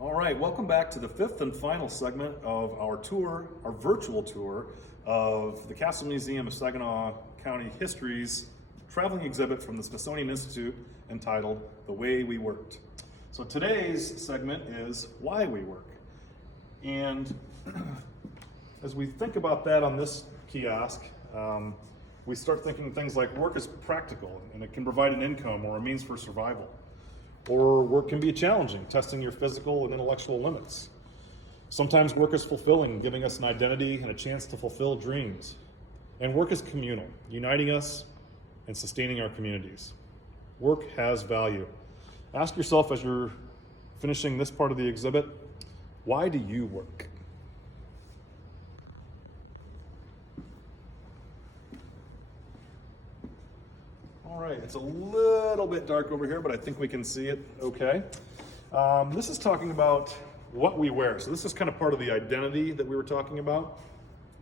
All right, welcome back to the fifth and final segment of our tour, our virtual tour of the Castle Museum of Saginaw County History's traveling exhibit from the Smithsonian Institute entitled The Way We Worked. So today's segment is Why We Work. And as we think about that on this kiosk, we start thinking things like work is practical and it can provide an income or a means for survival. Or work can be challenging, testing your physical and intellectual limits. Sometimes work is fulfilling, giving us an identity and a chance to fulfill dreams. And work is communal, uniting us and sustaining our communities. Work has value. Ask yourself as you're finishing this part of the exhibit, why do you work? All right, it's a little bit dark over here, but I think we can see it okay. This is talking about what we wear. So this is kind of part of the identity that we were talking about.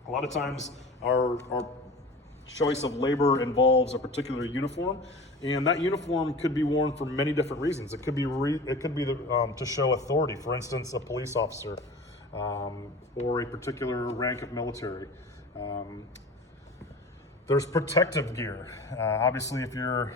A lot of times our choice of labor involves a particular uniform, and that uniform could be worn for many different reasons. It could be to show authority, for instance, a police officer, or a particular rank of military. There's protective gear. Obviously, if you're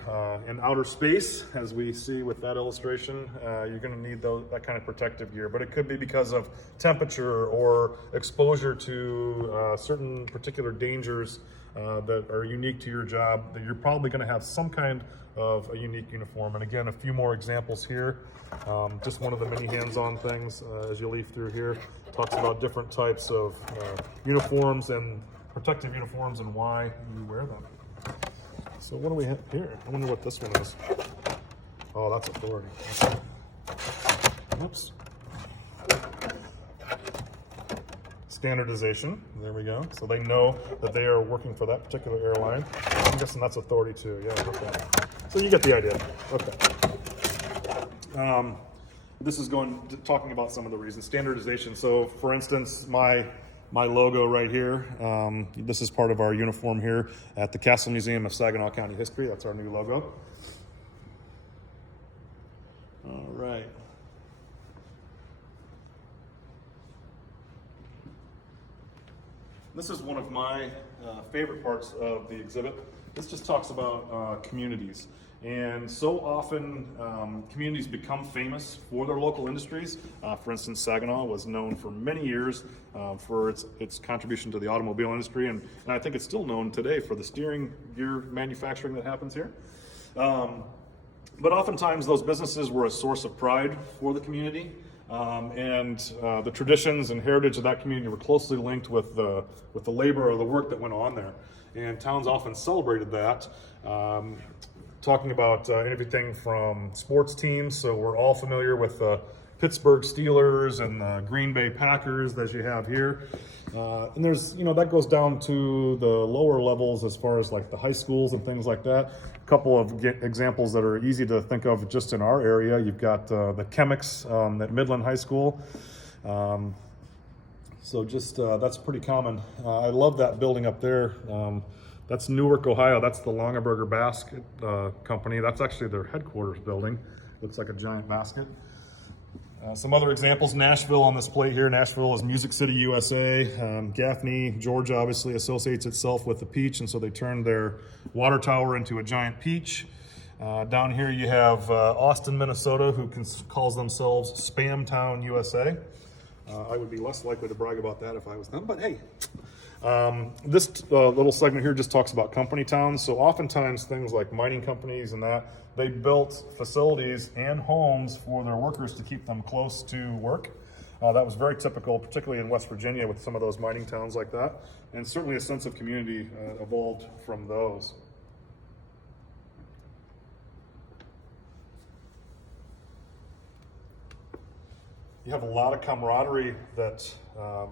in outer space, as we see with that illustration, you're going to need that kind of protective gear. But it could be because of temperature or exposure to certain particular dangers that are unique to your job, that you're probably going to have some kind of a unique uniform. And again, a few more examples here. Just one of the many hands-on things as you leaf through here. Talks about different types of uniforms and protective uniforms and why you wear them. So what do we have here? I wonder what this one is. Oh, that's authority. Oops. Standardization. There we go. So they know that they are working for that particular airline. I'm guessing that's authority too. Yeah, okay. So you get the idea. Okay. This is talking about some of the reasons. Standardization. So for instance, my logo right here, this is part of our uniform here at the Castle Museum of Saginaw County History. That's our new logo. All right. This is one of my favorite parts of the exhibit. This just talks about communities. And so often communities become famous for their local industries. For instance, Saginaw was known for many years for its contribution to the automobile industry, and I think it's still known today for the steering gear manufacturing that happens here. But oftentimes those businesses were a source of pride for the community, and the traditions and heritage of that community were closely linked with the labor or the work that went on there. And towns often celebrated that. Talking about everything from sports teams, so we're all familiar with the Pittsburgh Steelers and the Green Bay Packers, as you have here. And there's, that goes down to the lower levels as far as like the high schools and things like that. A couple of examples that are easy to think of just in our area. You've got the Chemics at Midland High School. So just, that's pretty common. I love that building up there. That's Newark, Ohio. That's the Longaberger Basket Company. That's actually their headquarters building. Looks like a giant basket. Some other examples, Nashville on this plate here. Nashville is Music City, USA. Gaffney, Georgia obviously associates itself with the peach, and so they turned their water tower into a giant peach. Down here you have Austin, Minnesota, who calls themselves Spam Town, USA. I would be less likely to brag about that if I was them, but hey. This little segment here just talks about company towns. So oftentimes things like mining companies and that, they built facilities and homes for their workers to keep them close to work. That was very typical, particularly in West Virginia with some of those mining towns like that. And certainly a sense of community evolved from those. You have a lot of camaraderie that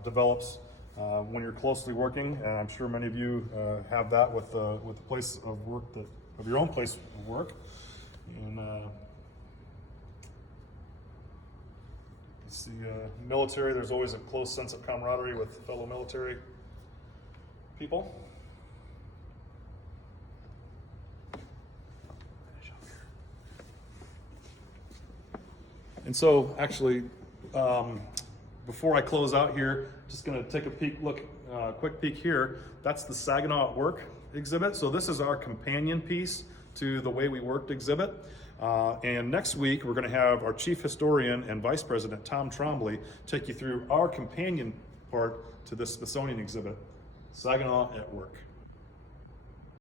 develops when you're closely working, and I'm sure many of you have that with the place of work, of your own place of work. And it's the military. There's always a close sense of camaraderie with fellow military people. And so, actually, before I close out here, just going to take a quick peek here. That's the Saginaw at Work exhibit. So this is our companion piece to the Way We Worked exhibit. And next week, we're going to have our Chief Historian and Vice President, Tom Trombley, take you through our companion part to this Smithsonian exhibit, Saginaw at Work.